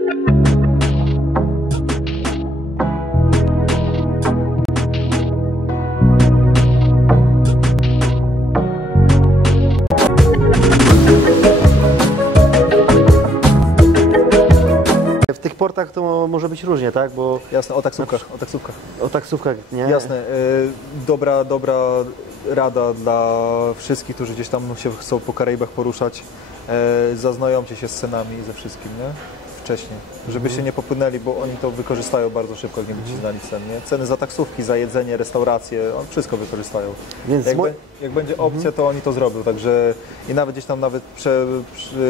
W tych portach to może być różnie, tak? Bo Jasne, o taksówkach. o taksówkach, nie? Jasne, dobra rada dla wszystkich, którzy gdzieś tam się chcą po Karaibach poruszać. Zaznajomcie się z cenami ze wszystkim, nie? Wcześniej, żeby się nie popłynęli, bo oni to wykorzystają bardzo szybko, jak nie będziecie znali cen, nie? Ceny za taksówki, za jedzenie, restauracje, on wszystko wykorzystają. Więc jak będzie opcja, to oni to zrobią, także i nawet gdzieś tam przy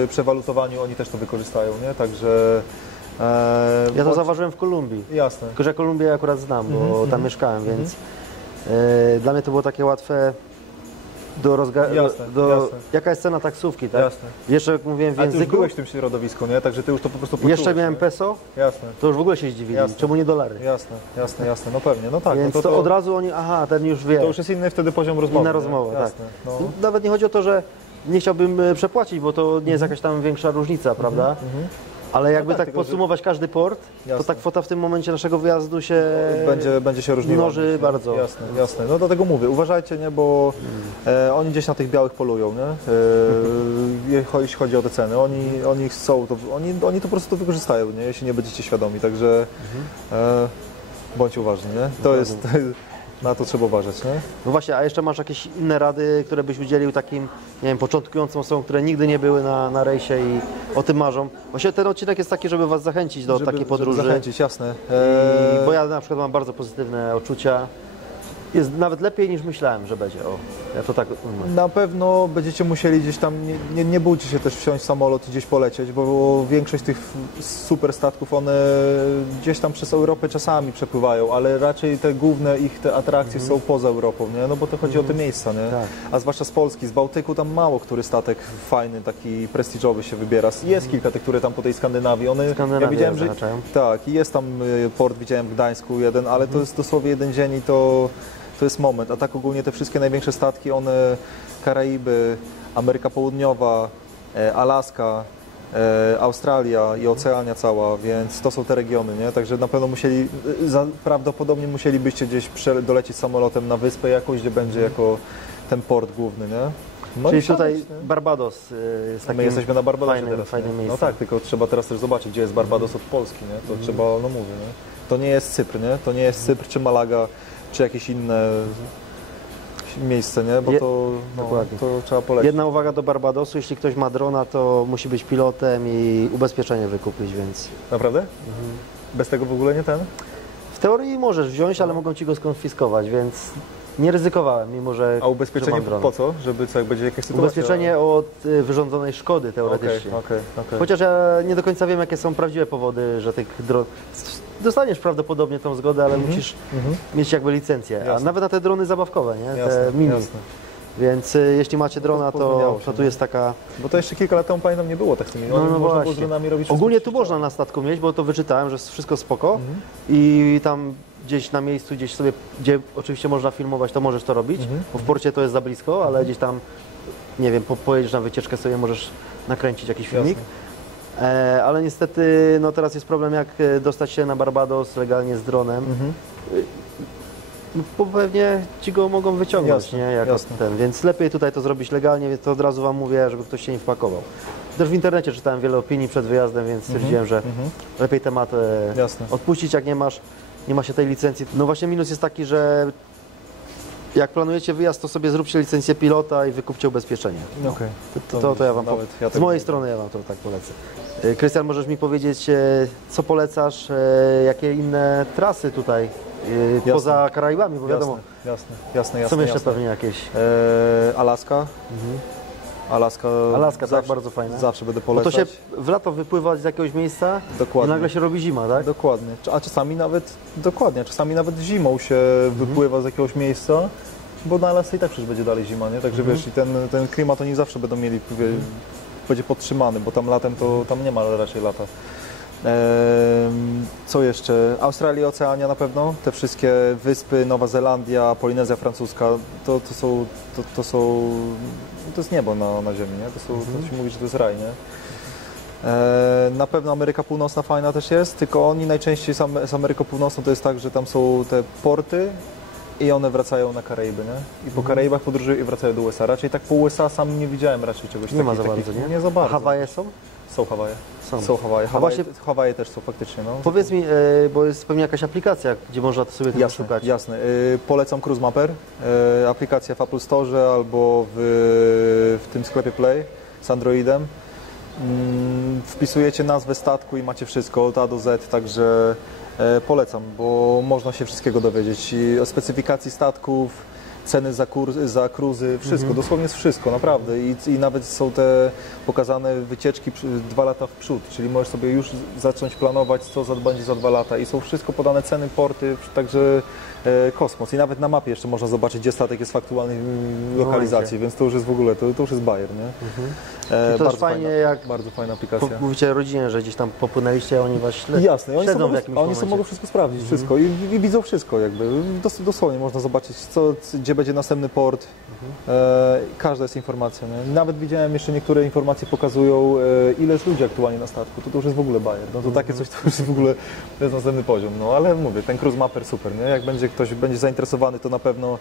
przewalutowaniu oni też to wykorzystają, nie? Także ja to zauważyłem w Kolumbii. Jasne. Tylko że Kolumbię akurat znam, bo tam mieszkałem, więc dla mnie to było takie łatwe Jasne. Jaka jest cena taksówki, tak? Jasne. Jeszcze jak mówiłem w języku. języku. Ty już byłeś w tym środowisku, nie? Także ty już to po prostu poczułeś. Jeszcze miałem peso, Jasne. to już w ogóle się zdziwili. Jasne. Czemu nie dolary? Jasne, no pewnie, no tak. Więc no to od razu oni, aha, ten już wie. To już jest inny wtedy poziom rozmowy. Inna rozmowa, tak. Jasne. No. Nawet nie chodzi o to, że nie chciałbym przepłacić, bo to nie jest jakaś tam większa różnica, prawda? Ale jakby tak podsumować każdy port, to ta kwota w tym momencie naszego wyjazdu się będzie się różniła. Mnoży bardzo. Jasne. No dlatego mówię, uważajcie, nie, bo oni gdzieś na tych białych polują, nie? Jeśli chodzi o te ceny. Oni chcą, oni to po prostu wykorzystają, nie? Jeśli nie będziecie świadomi, także bądźcie uważni, nie? To jest... Na to trzeba uważać, nie? No właśnie, a jeszcze masz jakieś inne rady, które byś udzielił takim, nie wiem, początkującym osobom, które nigdy nie były na rejsie i o tym marzą? Właśnie ten odcinek jest taki, żeby was zachęcić do takiej podróży. Żeby zachęcić, jasne. Bo ja na przykład mam bardzo pozytywne odczucia. Jest nawet lepiej niż myślałem, że będzie. O, ja to tak. Na pewno będziecie musieli gdzieś tam, nie bójcie się też wsiąść w samolot i gdzieś polecieć, bo większość tych super statków, one gdzieś tam przez Europę czasami przepływają, ale raczej te główne te atrakcje są poza Europą, nie? No bo to chodzi o te miejsca, nie? Tak. A zwłaszcza z Polski, z Bałtyku, tam mało który statek fajny, taki prestiżowy się wybiera. Jest kilka tych, które tam po tej Skandynawii, ja widziałem, że tak, i jest tam port, widziałem w Gdańsku jeden, ale to jest dosłownie jeden dzień i to jest moment, a tak ogólnie te wszystkie największe statki, one Karaiby, Ameryka Południowa, Alaska, Australia i Oceania cała, więc to są te regiony, nie? Także na pewno prawdopodobnie musielibyście gdzieś dolecieć samolotem na wyspę jakąś, gdzie będzie jako ten port główny, nie? No czyli tutaj Barbados jest takim my jesteśmy na Barbadosie fajnym miejscem. No tak, tylko trzeba teraz też zobaczyć, gdzie jest Barbados od Polski, nie? To trzeba, no mówię, nie? To nie jest Cypr, nie? To nie jest Cypr czy Malaga, czy jakieś inne miejsce, nie? Bo to trzeba polecieć. Jedna uwaga do Barbadosu, jeśli ktoś ma drona, to musi być pilotem i ubezpieczenie wykupić, więc... Naprawdę? Bez tego w ogóle nie ten? W teorii możesz wziąć, ale mogą ci go skonfiskować, więc nie ryzykowałem, mimo że... A ubezpieczenie po co? Żeby co, jak będzie jakaś sytuacja? Ubezpieczenie od wyrządzonej szkody teoretycznie. Okay. Chociaż ja nie do końca wiem, jakie są prawdziwe powody, że tych dron... Dostaniesz prawdopodobnie tą zgodę, ale musisz mieć jakby licencję. Jasne. A nawet na te drony zabawkowe, nie? Jasne, te mini. jasne. Więc jeśli macie drona, to tu jest taka... Bo to jeszcze kilka lat temu, pamiętam, nie było takimi. Można było z dronami robić ogólnie tu można na statku mieć, bo to wyczytałem, że jest wszystko spoko i tam gdzieś na miejscu, gdzieś sobie, gdzie oczywiście można filmować, to możesz to robić, bo w porcie to jest za blisko, ale gdzieś tam, nie wiem, pojedziesz na wycieczkę sobie, możesz nakręcić jakiś filmik. Ale niestety no teraz jest problem, jak dostać się na Barbados legalnie z dronem. Bo pewnie ci go mogą wyciągnąć, nie? Jako ten. Więc lepiej tutaj to zrobić legalnie, więc to od razu wam mówię, żeby ktoś się nie wpakował. Też w internecie czytałem wiele opinii przed wyjazdem, więc stwierdziłem, że lepiej temat odpuścić, jak nie ma się tej licencji. No właśnie minus jest taki, że jak planujecie wyjazd, to sobie zróbcie licencję pilota i wykupcie ubezpieczenie. To ja wam z mojej strony ja wam to tak polecę. Krystian, możesz mi powiedzieć, co polecasz, jakie inne trasy tutaj poza Karaibami, bo wiadomo. Jasne. Są jeszcze pewnie jakieś. Alaska. Alaska tak, bardzo fajna. Zawsze będę polecać. Bo to się w lato wypływa z jakiegoś miejsca i nagle się robi zima, tak? Dokładnie. A czasami nawet zimą się wypływa z jakiegoś miejsca, bo na Alasce i tak przecież będzie dalej zima, nie? Także wiesz, i ten klimat oni zawsze będą mieli, będzie podtrzymany, bo tam latem to tam nie ma raczej lata. Co jeszcze? Australia, Oceania na pewno, te wszystkie wyspy, Nowa Zelandia, Polinezja Francuska, to jest niebo na ziemi, nie? To się mówi, że to jest raj, nie? Na pewno Ameryka Północna fajna też jest, tylko oni najczęściej z Ameryką Północną to jest tak, że tam są te porty i one wracają na Karaiby, nie? I po Karaibach podróżują i wracają do USA. Raczej tak po USA sam nie widziałem raczej czegoś takiego. Nie ma za bardzo, nie? Nie za bardzo. Hawaje są? Są Hawaje. Są Hawaje. Hawaje też są faktycznie, no. Powiedz mi, bo jest pewnie jakaś aplikacja, gdzie można to sobie tego szukać. Jasne. Polecam Cruise Mapper. Aplikacja w Apple Store albo w tym sklepie Play z Androidem. Wpisujecie nazwę statku i macie wszystko od A do Z, także polecam, bo można się wszystkiego dowiedzieć. I o specyfikacji statków, ceny za cruzy, wszystko, dosłownie jest wszystko, naprawdę. I nawet są te pokazane wycieczki 2 lata w przód, czyli możesz sobie już zacząć planować, co będzie za 2 lata. I są wszystko podane ceny, porty, także kosmos. I nawet na mapie jeszcze można zobaczyć, gdzie statek jest w aktualnej lokalizacji, więc to już jest w ogóle, to już jest bajer, nie? To bardzo fajnie, jak bardzo fajna aplikacja. Mówicie rodzinie, że gdzieś tam popłynęliście, oni was Jasne, oni mogą wszystko sprawdzić, wszystko i widzą wszystko jakby. Dosłownie można zobaczyć, gdzie będzie następny port. Każda jest informacja, nie? Nawet widziałem jeszcze niektóre informacje pokazują, ile jest ludzi aktualnie na statku, to już jest w ogóle bajer. No to takie coś to już jest w ogóle, to jest następny poziom. No ale mówię, ten Cruise Mapper super, nie? Jak ktoś będzie zainteresowany, to na pewno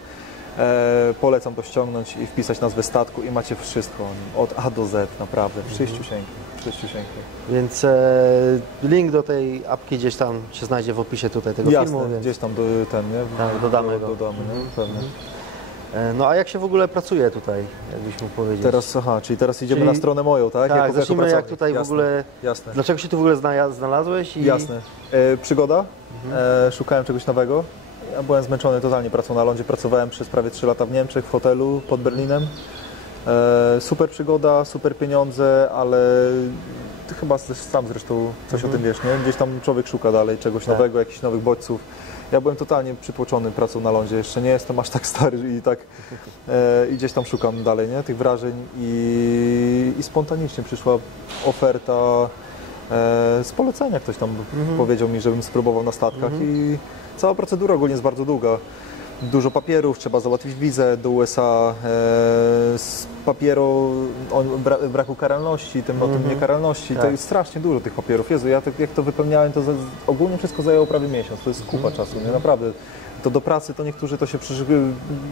polecam to ściągnąć i wpisać nazwę statku i macie wszystko od A do Z, naprawdę, wszyściusieńkie. Więc link do tej apki gdzieś tam się znajdzie w opisie tutaj tego filmu. Więc gdzieś tam dodamy go. Pewnie. No a jak się w ogóle pracuje tutaj, jakbyś mógł powiedzieć? Czyli teraz idziemy na stronę moją, tak? Tak, zacznijmy jak tutaj w ogóle, dlaczego się tu w ogóle znalazłeś? Jasne. Przygoda, szukałem czegoś nowego. Ja byłem zmęczony totalnie pracą na lądzie, pracowałem przez prawie 3 lata w Niemczech, w hotelu pod Berlinem. Super przygoda, super pieniądze, ale ty chyba sam zresztą coś o tym wiesz, nie? Gdzieś tam człowiek szuka dalej czegoś nowego, jakichś nowych bodźców. Ja byłem totalnie przytłoczony pracą na lądzie, jeszcze nie jestem aż tak stary i gdzieś tam szukam dalej, nie? Tych wrażeń i spontanicznie przyszła oferta z polecenia, ktoś tam powiedział mi, żebym spróbował na statkach i cała procedura ogólnie jest bardzo długa. Dużo papierów, trzeba załatwić wizę do USA, z papieru o braku karalności, o tym niekaralności, to jest strasznie dużo tych papierów. Jezu, ja jak to wypełniałem, to ogólnie wszystko zajęło prawie miesiąc, to jest kupa czasu, nie? Naprawdę. To do pracy to niektórzy to się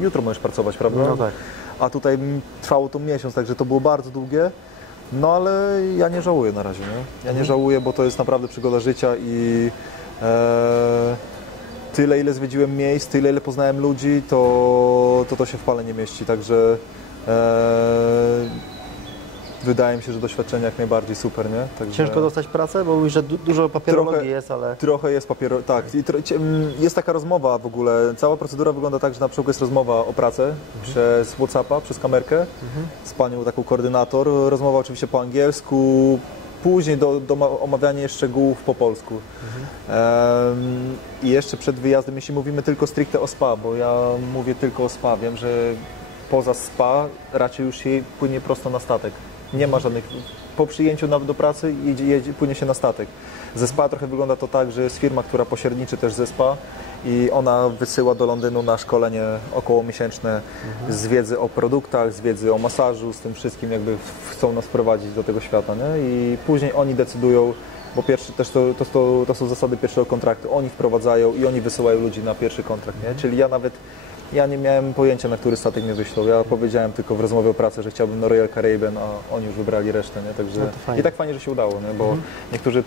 jutro możesz pracować, prawda? No tak. A tutaj trwało to miesiąc, także to było bardzo długie. No ale ja nie żałuję na razie, nie? Ja nie żałuję, bo to jest naprawdę przygoda życia i tyle, ile zwiedziłem miejsc, tyle, ile poznałem ludzi, to się w pale nie mieści, także wydaje mi się, że doświadczenie jak najbardziej super, nie? Także ciężko dostać pracę, bo mówisz, że dużo papierologii jest, ale... Trochę jest tak. Jest taka rozmowa w ogóle, cała procedura wygląda tak, że na przykład jest rozmowa o pracę przez WhatsAppa, przez kamerkę z panią taką koordynator, rozmowa oczywiście po angielsku, później do omawiania szczegółów po polsku. I jeszcze przed wyjazdem, jeśli mówimy tylko stricte o spa, bo ja mówię tylko o spa, wiem, że poza spa raczej już się płynie prosto na statek. Nie ma żadnych... Po przyjęciu do pracy płynie się na statek. Ze spa trochę wygląda to tak, że jest firma, która pośredniczy też ze spa i ona wysyła do Londynu na szkolenie okołomiesięczne z wiedzy o produktach, z wiedzy o masażu, z tym wszystkim jakby chcą nas wprowadzić do tego świata, nie? I później oni decydują, bo pierwszy też to są zasady pierwszego kontraktu, oni wprowadzają i oni wysyłają ludzi na pierwszy kontrakt, nie? Czyli ja nie miałem pojęcia, na który statek mnie wyślą. Ja powiedziałem tylko w rozmowie o pracy, że chciałbym na Royal Caribbean, a oni już wybrali resztę, nie? Także i tak fajnie, że się udało, nie? Bo niektórzy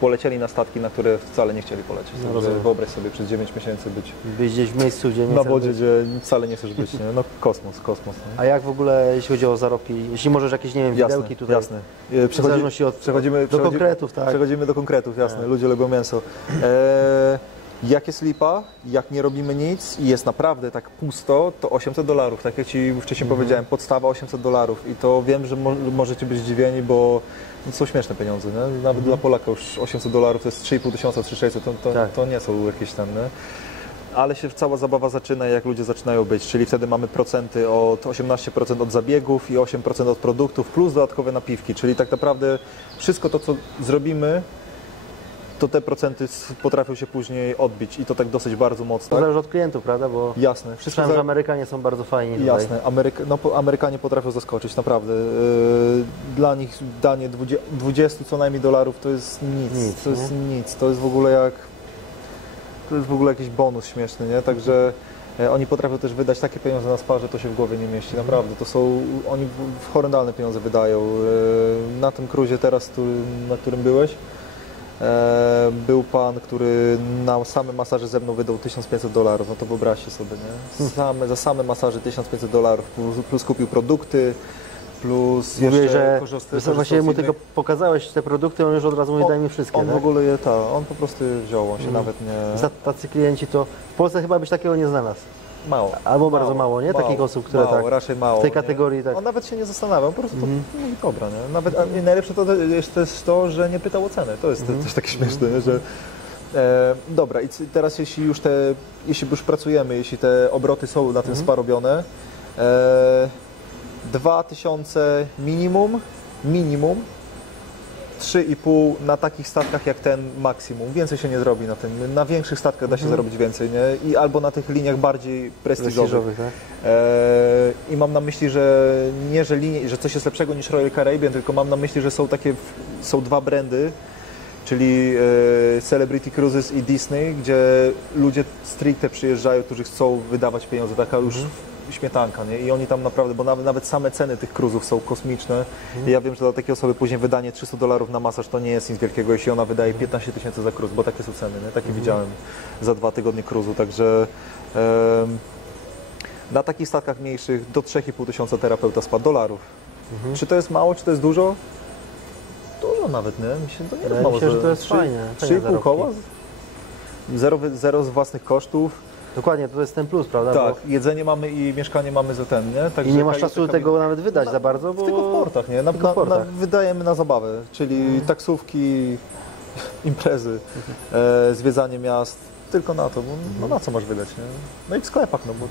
polecieli na statki, na które wcale nie chcieli polecieć. No, wyobraź sobie przez 9 miesięcy być gdzieś w miejscu, gdzie nie na wodzie, gdzie wcale nie chcesz być, nie? No kosmos. Nie? A jak w ogóle, jeśli chodzi o zarobki, jeśli możesz jakieś, nie wiem, widełki tutaj? Jasne. Przechodzimy do konkretów, tak? Przechodzimy do konkretów, jasne. Ludzie lubią mięso. Jak jest lipa, jak nie robimy nic i jest naprawdę tak pusto, to $800, tak jak Ci wcześniej powiedziałem, podstawa $800 i to wiem, że możecie być zdziwieni, bo to są śmieszne pieniądze, nie? Nawet dla Polaka już $800 to jest 3500, 3600, to nie są jakieś tam, nie? Ale się cała zabawa zaczyna, jak ludzie zaczynają być, czyli wtedy mamy procenty od 18% od zabiegów i 8% od produktów, plus dodatkowe napiwki, czyli tak naprawdę wszystko to, co zrobimy, to te procenty potrafią się później odbić i to tak dosyć bardzo mocno. To zależy od klientów, prawda? Bo jasne. Słyszałem, że Amerykanie są bardzo fajni tutaj. Jasne, Amerykanie potrafią zaskoczyć, naprawdę. Dla nich danie 20 co najmniej dolarów to jest nic. To jest nic. To jest w ogóle jak... To jest w ogóle jakiś bonus śmieszny, nie? Także oni potrafią też wydać takie pieniądze na spa, że to się w głowie nie mieści. Naprawdę, to są... Oni horrendalne pieniądze wydają. Na tym cruisie teraz, na którym byłeś, był pan, który na same masaże ze mną wydał $1500, no to wyobraźcie sobie, nie? Za same masaże $1500, plus kupił produkty, plus mówię, że właściwie mu tylko pokazałeś te produkty, on już od razu mówi, daj mi wszystkie. On tak? w ogóle on po prostu wziął, on się nawet nie... Tacy klienci to w Polsce chyba byś takiego nie znalazł. Mało. Albo bardzo mało, nie? Takich osób, które mało, tak raczej mało, w tej kategorii tak. On nawet się nie zastanawiał, po prostu to mówi dobra, nie? Nawet, a najlepsze to jest też to, że nie pytał o cenę. To jest też takie śmieszne, nie? Że dobra, i teraz jeśli już pracujemy, jeśli te obroty są na tym spa robione, 2000 minimum, 3,5 na takich statkach jak ten maksimum. Więcej się nie zrobi na tym. Na większych statkach da się zarobić więcej, nie? I albo na tych liniach bardziej prestiżowych. Tak? I mam na myśli, że nie, że coś jest lepszego niż Royal Caribbean, tylko mam na myśli, że są dwa brandy, czyli Celebrity Cruises i Disney, gdzie ludzie stricte przyjeżdżają, którzy chcą wydawać pieniądze, taka już śmietanka, nie? I oni tam naprawdę, bo nawet same ceny tych cruzów są kosmiczne. I ja wiem, że dla takiej osoby później wydanie $300 na masaż to nie jest nic wielkiego, jeśli ona wydaje 15 000 za cruz, bo takie są ceny, nie? Takie widziałem za 2 tygodnie cruzu, także na takich statkach mniejszych do 3500 terapeuta spa $. Czy to jest mało, czy to jest dużo? Dużo nawet, nie? Myślę, to nie jest mało. Myślę, że to jest fajnie. 3,5 koła? Zero z własnych kosztów. Dokładnie, to jest ten plus, prawda? Tak, jedzenie mamy i mieszkanie mamy za ten, nie? Także i nie masz czasu tego nawet wydać za bardzo, bo... Tylko w portach, nie? Wydajemy na zabawę, czyli taksówki, imprezy, zwiedzanie miast, tylko na to, bo no na co masz wydać, nie? No i w sklepach, no bo...